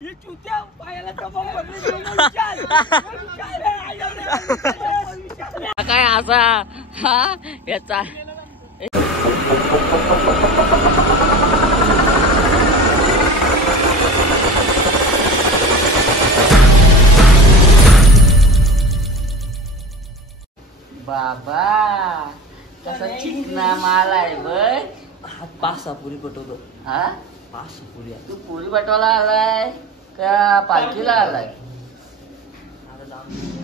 काय असा हा याचा बाबा कसा चिकना माल आहे बघ. हात 5-6 पुरी पटवतो. हा 5-6 पुरी. तू पुरी पटवायला आलाय का पालखीला आलाय?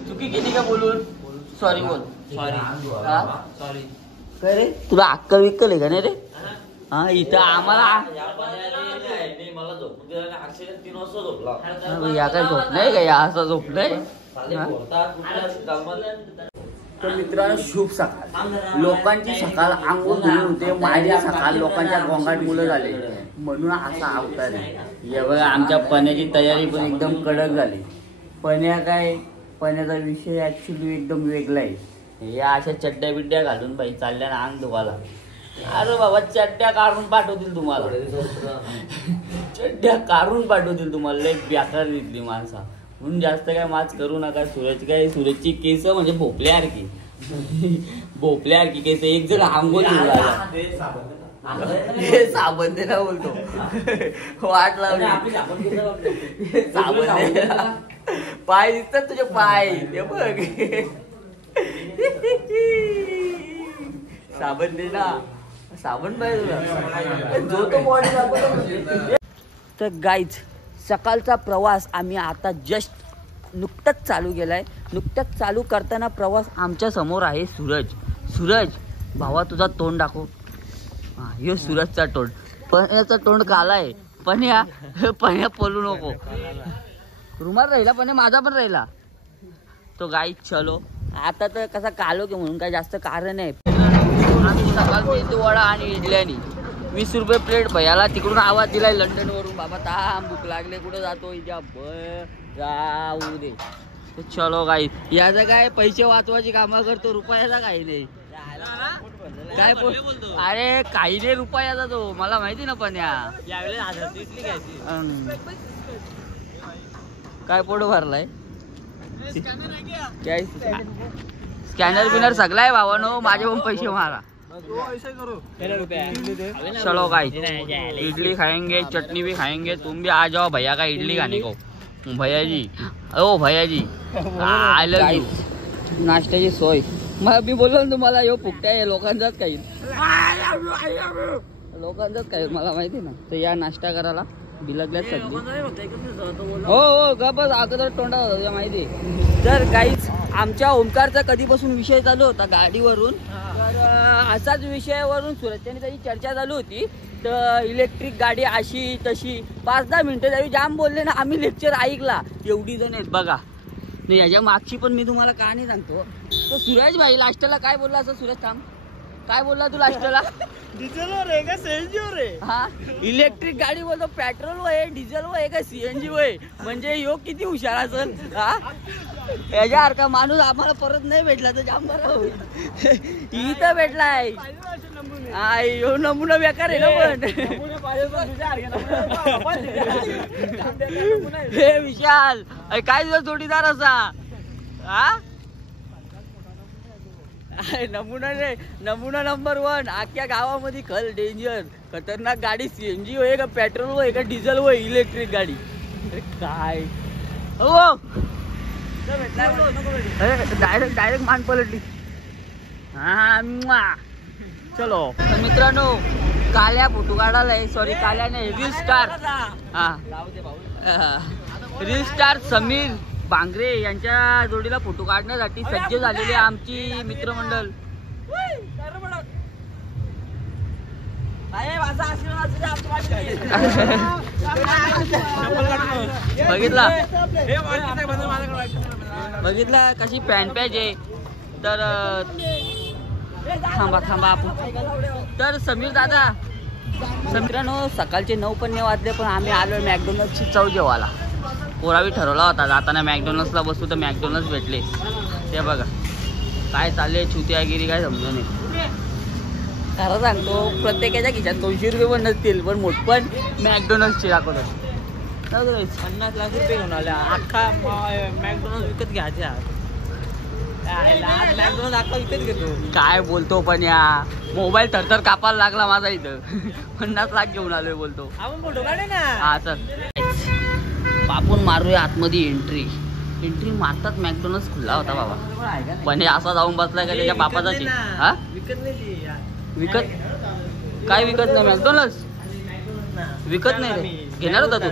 चुकी केली का बोलून? सॉरी बोल. सॉरी काय रे तुला अक्कल विक्कल आहे का नाही रे? हा इथं आम्हाला मला झोप 3 वाजता झोपला. या काय झोप नाही का? या असं झोप नाही. तर मित्रांनो शुभ सकाळ. लोकांची सकाळ अंघोळ धुणी होते. माझी सकाळ लोकांच्या गोंगाट मुलं झाले म्हणून असा अवतार आहे. हे बघा आमच्या पण्याची तयारी पण एकदम कडक झाली. पण्याचा विषय ऍक्च्युली एकदम वेगळा आहे. या अशा चड्ड्या बिड्ड्या घालून बाई चालल्या ना अंग धुवाला. अरे बाबा चड्ड्या काढून पाठवतील तुम्हाला. चड्ड्या काढून पाठवतील तुम्हाला. लय बेकार दिसली माणसा म्हणून जास्त काय माच करू नका. सूरजची केस म्हणजे भोपल्यासारखी भोपल्यासारखी केस. एक जण आंघोळ साबण देना बोलतो. वाट लावली साबण. पाय दिसतात तुझे पाय ते बघ. साबण दे ना. साबण पाहिजे जो तो बॉडी दाखवतो. तर गाईज सकाळचा प्रवास आम्ही आता जस्ट नुकताच चालू केलाय. नुकताच चालू करताना प्रवास आमच्या समोर आहे सूरज भावा तुझा तोंड दाखव. हा ह्यो सूरजचा तोंड. पण याचा तोंड काला आहे. पण पळू नको. रुमाल राहिला पण माझा पण राहिला तो. गाईच चलो आता तर कसा कालो की म्हणून काय जास्त कारण आहे. आम्ही सकाळची वडा आणि इडल्यानी 20 रुपये प्लेट भैयाला तिकडून आवाज दिलाय लंडन वरून. बाबा ताम भूक लागले कुठं जातो इजा जाऊ दे. चलो गाई याचा काय पैसे वाचवायची कामं करतो. रुपयाचा काही नाही काय अरे काही नाही रुपयाचा तो मला माहिती ना. पण काय पोट भरलाय. स्कॅनर बिनर सगळा भावानो. माझे पण पैसे मारा. चलो गाइस इडली खाएंगे चटनी भी खाएंगे. तुम भी आ जाओ भैया का इडली खाने को. भैया जी ओ भैया जी आय लव यू. नाश्त्याची सोय मग मी बोललो ना तुम्हाला. यो फुकट्या आहे लोकांचाच काही मला माहिती ना. तर या नाश्ता करायला बिलगल्यात सगळी. हो गपच अगोदर तोंडा होता तुझ्या माहिती. तर काहीच आमच्या ओमकारचा कधीपासून विषय चालू होता गाडीवरून. तर असाच विषयावरून सुरजच्याने त्याची चर्चा चालू होती. तर इलेक्ट्रिक गाडी अशी तशी 5-10 मिनिटं त्यावेळी जाम बोलले ना. आम्ही लेक्चर ऐकला. एवढी जण आहेत बघा. नाही याच्या मागची पण मी तुम्हाला कहाणी सांगतो. तो सूरज भाई लास्टला काय बोलला असं. सूरज थांब काय बोलला तू लास्टला? डिझेलवर आहे का सीएनजीवर आहे? हा इलेक्ट्रिक गाडी बोलतो पेट्रोल वर आहे डिझेल वर आहे का सीएनजी वर आहे. म्हणजे योग किती हुशार असेल. हा याच्यासारखा माणूस आम्हाला परत नाही भेटला तर जाम बरं होईल. इथं भेटलाय. यो नमुना बेकार आहे ना. पण हे विशाल काय तुझा जोडीदार असा. हा नमुना नाही. नमुना नंबर 1 अख्ख्या गावामध्ये खल डेंजर खतरनाक गाडी. सीएनजी होय का पेट्रोल होय का डिझेल होय इलेक्ट्रिक गाडी. काय हो डायरेक्ट मान पलटली. हा चलो तर मित्रांनो काल्या फोटो काढायला. सॉरी काल्या नाही रील स्टार. हा रील स्टार समीर बांगरे यांच्या जोडीला फोटो काढण्यासाठी सज्ज झालेली आमची मित्रमंडळ. बघितला कशी पॅन्ट पाहिजे. तर थांबा आपण. तर समीर दादा मित्रांनो सकाळचे 9 पण नाही वाजले पण आम्ही आलो मॅकडॉनल्ड्सची चव जेवायला. पोरावी ठरवला होता जाताना मॅकडॉनल्ड्सला बसू तर मॅकडॉनल्ड्स भेटले. ते बघा काय चालले छुतियागिरी काय समजू नये. खरं सांगतो प्रत्येकाच्या खिशात 200 रुपये पण नसतील पण मोठपण मॅकडॉनल्ड्सची दाखवतात. सगळंच 50 लाख रुपये घेऊन आले अख्खा मॅकडॉनल्ड विकत घ्यायच्या मॅकडॉनल्ड अख्खा विकत घेतो. काय बोलतो पण या मोबाईल थरथर कापायला लागला माझा इथं. 50 लाख घेऊन आलोय बोलतो. आपण फोटो काढे ना. हा चल आपण मारूया आतमध्ये एंट्री मारतात. मॅकडॉनल्ड खुला होता बाबा पण हे असा जाऊन बसलाय का त्याच्या बापाचा. हा विकत नाही विकत काय विकत नाही मॅकडॉनल्ड विकत नाही रे. घेणार होता तू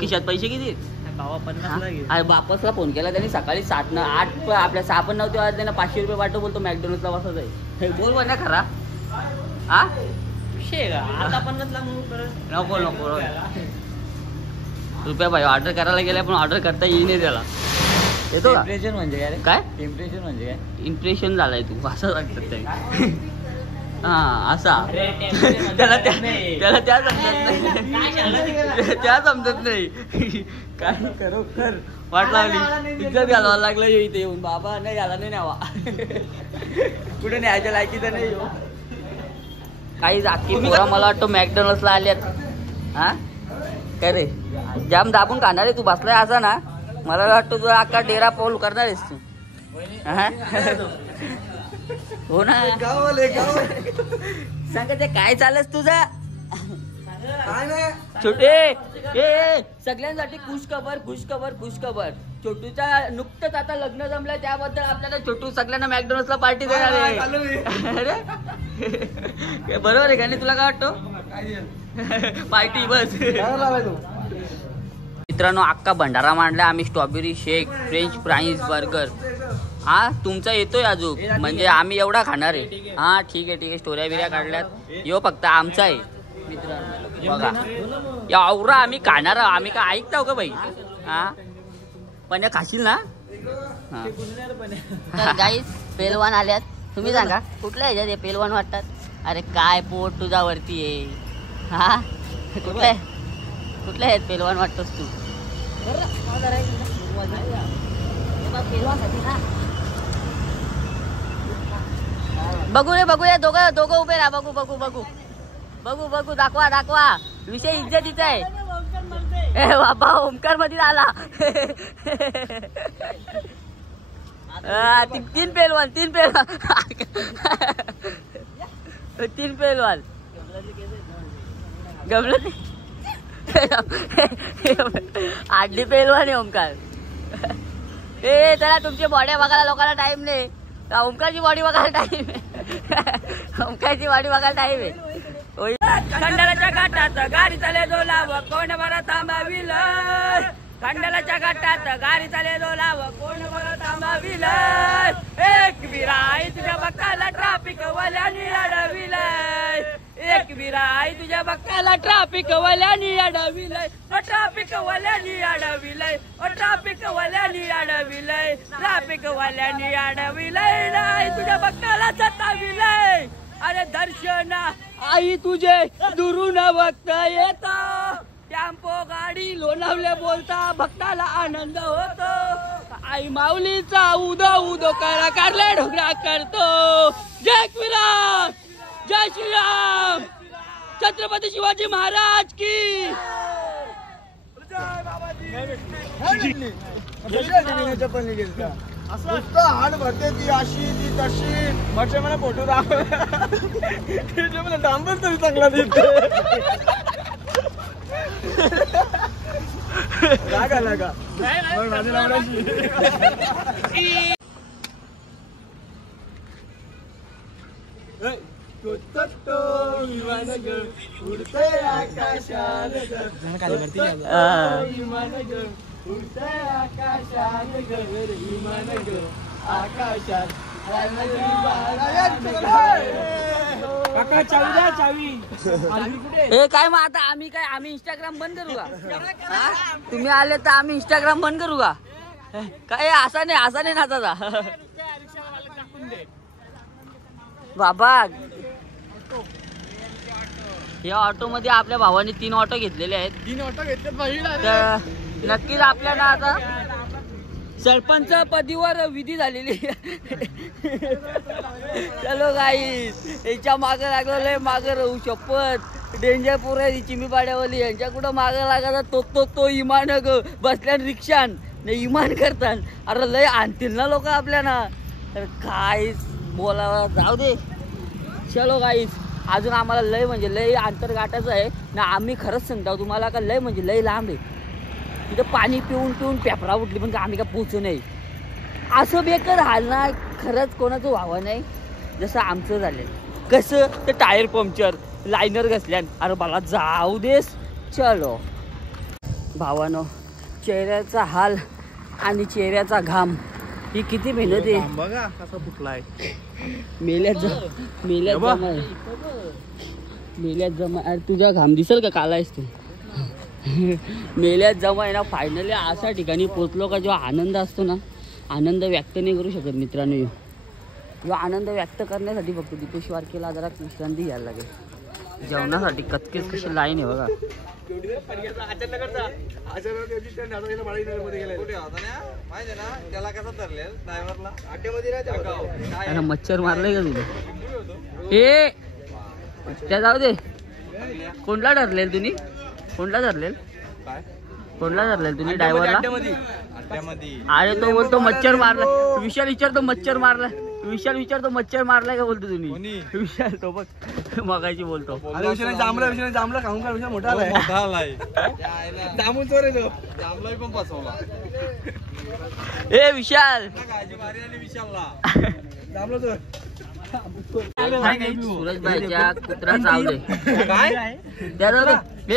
खिशात पैसे किती भावा 50 लाख अरे बापसला फोन केला त्यांनी सकाळी 7 न 8 आपल्या 6 पण नव्हते आज त्यांना 500 रुपये वाटतो बोलतो मॅकडॉनल्डला बसत आहे. बोल म्हणा खरा हा विषय का आता 50 लाख नको रुपया भाई ऑर्डर करायला गेलाय पण ऑर्डर करता येईन त्याला. येतो का इम्प्रेशन म्हणजे काय इम्प्रेशन म्हणजे काय इम्प्रेशन झालाय तू असं वाटत ते. हा असा त्याला त्या समजत नाही काय खरोखर वाट लागली. इज्जत घालवायला लागलं इथे येऊन. बाबा नाही याला नाही न्यावा कुठे न्यायच्या लायकीचं नाही येऊ. काही जाती पोरा मला वाटतं मॅकडॉनल्ड्सला आल्यात. हा काय रे जाम दाबून खाणार आहे तू बसलाय असा ना. मला वाटतं तुझा अख्खा डेरा पाऊल करणार आहेस तू. हो ना सांग ते काय चालस तुझा छोटे. ए सगळ्यांसाठी खुशखबर. छोटूचा नुकतंच आता लग्न जमलंय त्याबद्दल आपल्याला छोटू सगळ्यांना मॅकडॉनल्ड्सला पार्टी देणार आहे. अरे बरोबर आहे का नाही तुला काय वाटतं पार्टी बस. मित्रांनो अख्खा भंडारा मांडला आम्ही. स्ट्रॉबेरी शेक फ्रेंच फ्राईज बर्गर. हा तुमचा येतोय अजून म्हणजे आम्ही एवढा खाणार आहे. हा ठीक आहे स्टोऱ्या बिऱ्या काढल्यात यो फक्त आमचा आहे मित्रांनो बघा. एवढा आम्ही खाणार आम्ही काय ऐकताव का बाई. हा पण खाशील ना. गाईस पेलवान आल्यात. तुम्ही सांगा कुठल्या ह्याच्यात हे पेलवान वाटतात. अरे काय पोट तुझा वरती आहे. हा कुठल्या आहेत पेलवान वाटतोस तू. बघूया दोघं उभे राहा. बघू दाखवा विषय इज्जतीचा आहे. ए बाबा ओमकार मध्ये आला. तीन पेलवान गमलं आडली पेलवान आहे ओमकार. ए चला तुमची बॉडी बघायला लोकांना टाइम नाही. ओमकारची बॉडी बघायला टाइम आहे. खंडाळाच्या घाटात गाडी चाले डोलाव कोण बरं थांबाविल. खंडाळाच्या घाटात गाडी चाले डोलाव कोण बरं थांबाविल. एक विराई तुझ्या बघायला ट्रॅफिक वाल्यानी अडविलय. एक विराई तुझ्या बघायला ट्रॅफिक वाल्यानी अडविलय. ट्रॅफिक वाल्यानी अडविलय. नाही तुझ्या बघायला सताविलय. अरे दर्शना आई तुझे दुरून बघता येता. टेम्पो गाडी लोणावले बोलता भक्ताला आनंद होतो. आई माऊलीचा उदो करा कारले ढोकरा करतो. जय श्रीराम जय श्रीराम छत्रपती शिवाजी महाराज की. हाड भरते ती अशी ती तशी म्हटलं मला फोटो दाखव. मला डांबर तरी चांगला दिसतो. लागा उडते आकाशात आकाशात हे काय मग आता आम्ही इंस्टाग्राम बंद करू का. तुम्ही आले तर आम्ही इंस्टाग्राम बंद करू का. काय असा नाही नाचाचा बाबा. या ऑटो मध्ये आपल्या भावाने 3 ऑटो घेतलेले आहेत. 3 ऑटो घेतले तर नक्कीच आपल्याला आता सरपंच पदीवर विधी झालेली. चलो गाईस याच्या मागे लागलो लय मागे राहू शपथ. डेंजर पोर आहे चिमी पाड्यावाली यांच्या कुठं मागं लागायचा तो इमान बसल्या रिक्षान नाही इमान करतात. अरे लय आणतील ना लोक आपल्या ना. तर काय बोलावं जाऊ दे. चलो गाईस अजून आम्हाला लय म्हणजे लय अंतर गाठायचं आहे ना. आम्ही खरंच सांगतो तुम्हाला का लय म्हणजे लय लांब आहे. तिथं पाणी पिऊन पेपरा उठली पण आम्ही का पोचू नाही. असं बेकार हाल ना खरंच कोणाचं व्हावं नाही जसं आमचं झालं. कसं ते टायर पंक्चर लायनर घसल्यान. अरे मला जाऊ देस. चलो भावानो चेहऱ्याचा हाल आणि चेहऱ्याचा घाम ही किती मेहनत आहे बघा कसा फुटलाय. मेल्यात जमा. अरे तुझा घाम दिसेल का काला आहेस तू. मेल्यात जमा आहे ना. फायनली अशा ठिकाणी पोचलो का जो आनंद असतो ना आनंद व्यक्त नाही करू शकत मित्रांनो. जो आनंद व्यक्त करण्यासाठी फक्त दीपेश्वर केला जरा विश्रांती घ्यायला लागेल. जेवणासाठी कचकेच कशी लाईन आहे बघा. मच्छर मारलाय का तुला. हे त्या जाऊ दे. कोणला ठरलेल तुम्ही तुम्ही ड्रायव्हरला. अरे तो बोलतो मच्छर मारला. विशाल विचारतो मच्छर मारला. विशाल विचारतो मच्छर मारलाय का बोलतो तुम्ही. विशाल तो बघ मगाशी बोलतो. जांभला खाऊन का विषय मोठा आलाय. जांभून चोर आहे तो. जांभला पण फसवला. ए विशाल जांभला चोर. सूरज भाईच्या कुत्रा चावले काय.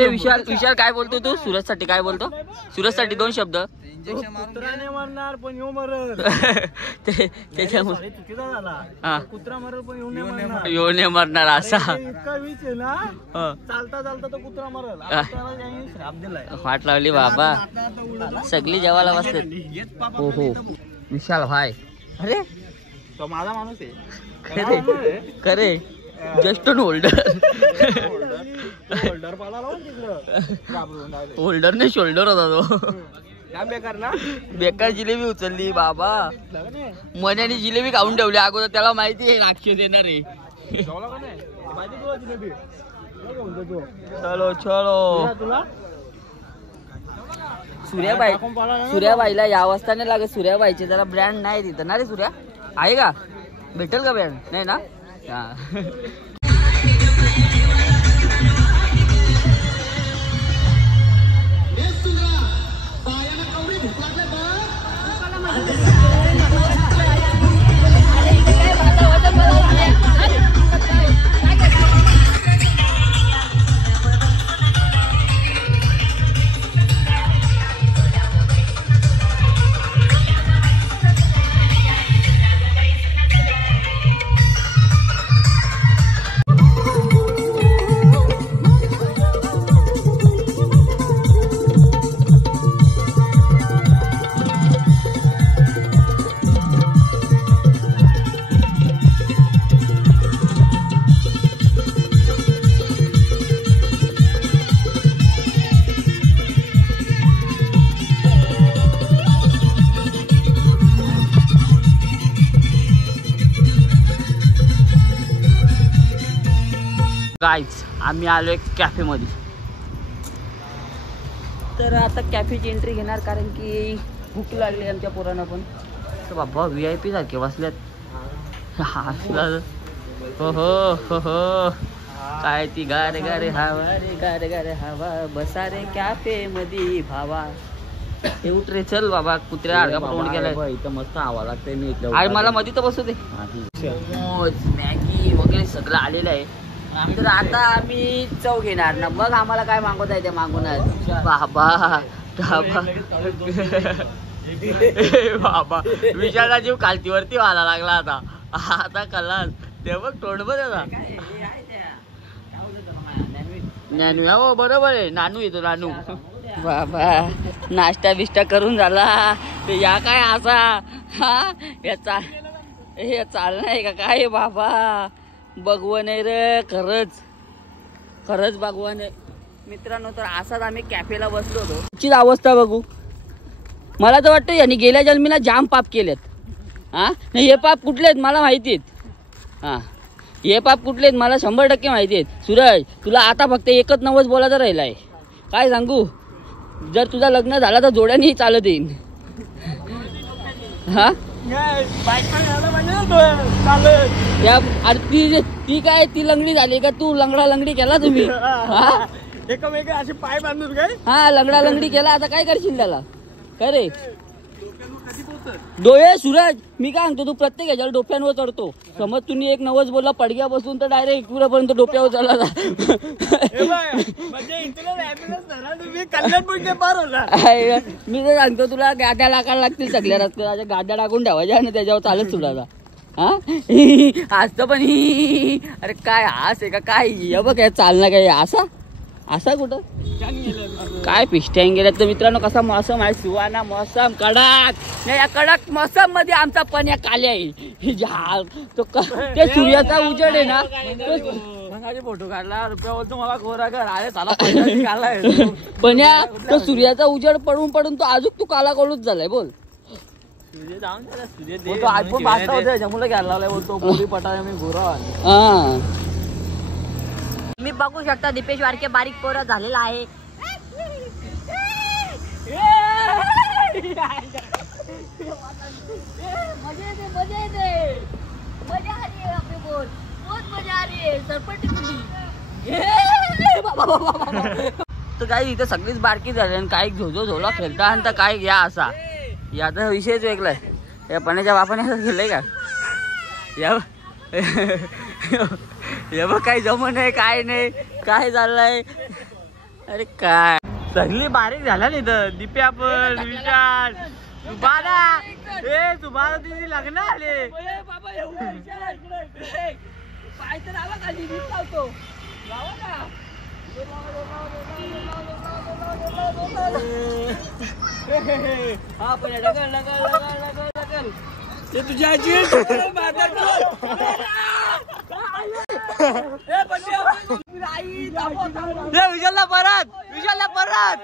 विशाल काय बोलतो तू सूरज साठी काय बोलतो. सूरज साठी 2 शब्द. कुत्रा मारणार पण येऊ मरल. त्याच्यामुळे कुत्रा मरल पण येऊ नाही मरणार असा इतका वीच आहे ना. चालता तो कुत्रा मरल. श्राप दिलाय. वाट लावली बाबा. सगळी जेवायला बसते. हो हो विशाल भाई. अरे तो माझा माणूस आहे. करे जस्ट ऑन होल्डर. होल्डर ने शोल्डर होता तो. बेकार ना. बेकार जिलेबी उचलली बाबा. मन्याने जिलेबी खाऊन ठेवली अगोदर. त्याला माहिती आहे राक्षस येणार आहे. चलो सूर्याबाईला या अवस्था नाही लागत. सूर्याबाईचे जरा ब्रँड नाही तिथं ना रे. सूर्या आहे का. भेटेल का ब्रँड नाही ना. गाईज आम्ही आलोय कॅफेमध्ये. तर आता कॅफेची एंट्री घेणार कारण की भूक लागली आमच्या पोरांना पण. तर बाबा VIP सारखे बसल्यात. हो हो हो हो काय ती गारे गारे हवा रे गारे गारे हवा बसा रे कॅफे मध्ये भावा. हे उठ रे चल बाबा. कुत्र्या अडका तोंड केलाय. इथं मस्त हवा लागते. मी आणि मला मध्ये तर बसू दे. मॅगी वगैरे सगळं आलेलं आहे. तर आता आम्ही चव घेणार ना. मग आम्हाला काय मागवता येते मागूनच. बाबा बाबा विशालचा जीव कालतीवरती व्हायला लागला आता. आता कलाल ते बघ तोंड बघ आता. नानू हो बरोबर आहे. नानू येतो नानू. बाबा नाश्ता बिष्टा करून झाला. ते या काय असा हा याचा हे चालणार आहे का काय बाबा. भगवान आहे रे. खरंच भगवान आहे मित्रांनो. तर असाच आम्ही कॅफेला बसलो होतो. ची अवस्था बघू. मला तर वाटतं यांनी गेल्या जन्मीला जाम पाप केलेत. हा नाही हे पाप कुठले आहेत मला माहिती आहेत. हा हे पाप कुठले मला 100% माहिती आहेत. सूरज तुला आता फक्त एकच नवस बोलायचं राहिलाय. काय सांगू, जर तुझं लग्न झालं तर जोड्यानेही चालत येईन. हा या अरे ती काय ती लंगडी झाली का, तू लंगडा लंगडी केला तुम्ही? हा एकमेक असे पाय बांधून काय हा लंगडा लंगडी केला, आता काय करशील त्याला? काय रे डोळे सूरज, मी काय सांगतो, तू प्रत्येक ह्याच्यावर डोक्यांवर चढतो. समज तुम्ही एक नवस बोलला पडग्या बसून तर डायरेक्ट पुऱ्यापर्यंत डोक्यावर चढला. मी तर सांगतो तुला गाड्या टाकायला लागतील सगळ्या रस्त्याच्या, गाड्या टाकून ठेवायच्या आणि त्याच्यावर चालत सुटायचा. हा असतं पण अरे काय हास आहे का काय? हे बघ काय चालना काय असा असा कुठं काय पिष्ट्यान गेल्यात. तर मित्रांनो कसा मौसम आहे, सुवाना मौसम, कडक. या कडक मौसम मध्ये आमचा पण या काले आहे तो ते सूर्याचा उजेड आहे ना. फोटो काढला रुपया बोलतो मला गोरा कर. अरे चाला पण या तो सूर्याचा उजेड पडून पडून तो अजून तू काला कळूच झालाय. बोल आयफोन बाजता होते त्याच्यामुळे घ्यायला लावलाय. बोलतो बोली पटाय मी गोरा. हा मी बघू शकता दीपेश वारके बारीक पोरं झालेला आहे. तर काय इथं सगळीच बारकी झाली आणि काय झोला खेळता आणि काय या असा याचा विषयच वेगळा आहे. या पाण्याच्या बापाने असं खेळलंय का? या बघ काही जमन आहे काय नाही काय चाललंय. अरे काय सगळी बारीक झाला नाही तर दीपे आपण विचार बारा तू बारा दिवशी लग्न आले. हा पण ते तुझ्या आजी विशालला परत विशालला परत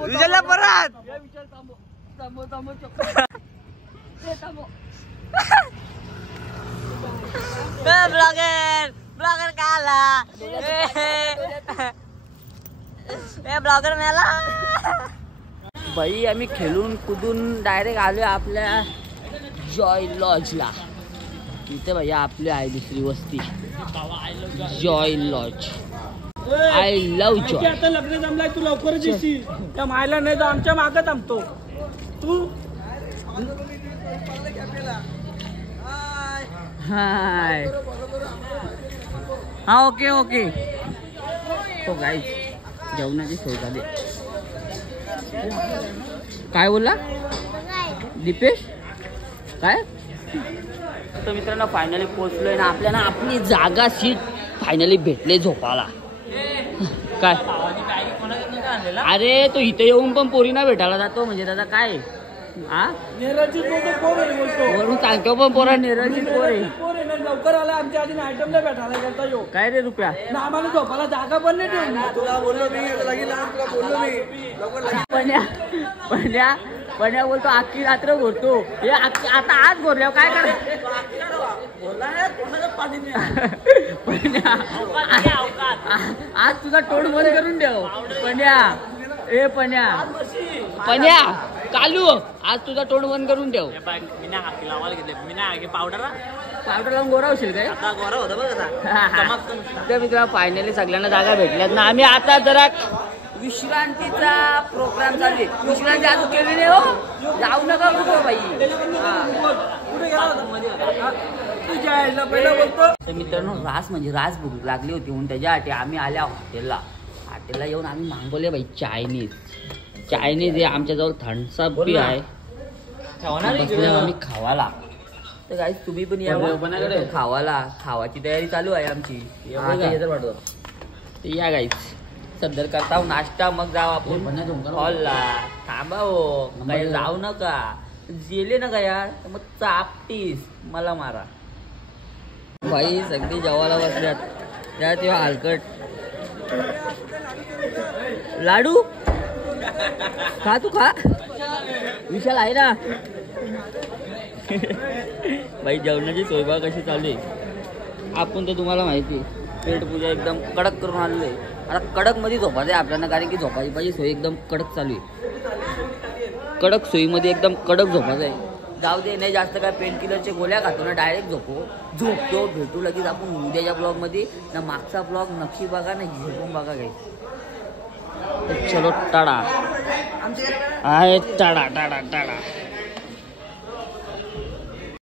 विशालला परत ब्लॉगर ब्लॉगर का आला ब्लॉगर मेला. बाई आम्ही खेळून कुदून डायरेक्ट आलो आपल्या जॉय लॉजला. इथे भैया आपली आहे दुसरी वस्ती Joy lodge. I love Joy. आता लग्न जमलाय तू लवकरच येशील. त्या मायला नाही तर आमच्या मागं थांबतो तू. हाय हा ओके ओके. हो गाईस जेवणाची सोय झाली. काय बोलला दीपेश काय? तर मित्रांनो फायनली पोहोचलोय ना आपल्याला आपली जागा सीट फायनली भेटले झोपाला. काय अरे तो इथे येऊन पण पोरीना भेटायला जातो म्हणजे त्याचा काय हा वरून सांगतो पण पोरा निरंजित पोर आहे. लवकर आला आमच्या आधी आयटमला भेटायला करता येऊ. काय रे रुपया आम्हाला झोपाला जागा पण नाही ठेवून. तुला बोललो मी पण्या बोलतो अख्खी रात्र घोरतो. हे आता आज घोरल्यावर काय करायचं? आज तुझा तोंड बंद करून ठेव पण्या कालू आज तुझा तोंड बंद करून ठेव. पावडर लावून गोरा होशील काय? तर मित्रांनो फायनली सगळ्यांना जागा भेटल्यात ना. आम्ही आता जरा विश्रांतीचा प्रोग्राम चालू आहे. विश्रांती आज केली नाही हो. जाऊ नका कुठं बाई. तर मित्रांनो रास म्हणजे रास भूक लागली होती म्हणून त्याच्यासाठी आम्ही आल्या हॉटेलला येऊन आम्ही मागवले बाई चायनीज हे आमच्याजवळ थंडसप बी आहे. आम्ही खावाला तर काय तुम्ही पण या खावाची तयारी चालू आहे आमची. या गाईस सदर करता नाश्ता मग जाऊ आपण हॉलला. थांबा हो काही जाऊ नका गेले ना का यार तर मग चापटीस मला मारा. भाई सगळी जेवायला बसल्यात त्या तेव्हा हलकट लाडू खा तू खा विशाल आहे ना. भाई जेवणाची सोय बघा कशी चालू आहे. आपण तर तुम्हाला माहिती पेट पूजा एकदम कडक करून आलेलो आहे. आता कडक मध्ये झोपायचं आहे आपल्याला कारण की झोपायची पाहिजे सोय एकदम कडक चालू आहे. कडक सोयीमध्ये एकदम कडक झोपायचं आहे. जाऊ दे नाही जास्त काय पेन किलरच्या गोळ्या खातो ना डायरेक्ट झोपतो भेटू लगेच आपण उद्याच्या ब्लॉगमध्ये ना मागचा ब्लॉग नक्की बघा ना झोपून बघा काही. चलो टाळा आहे टाळा टाळा टाळा.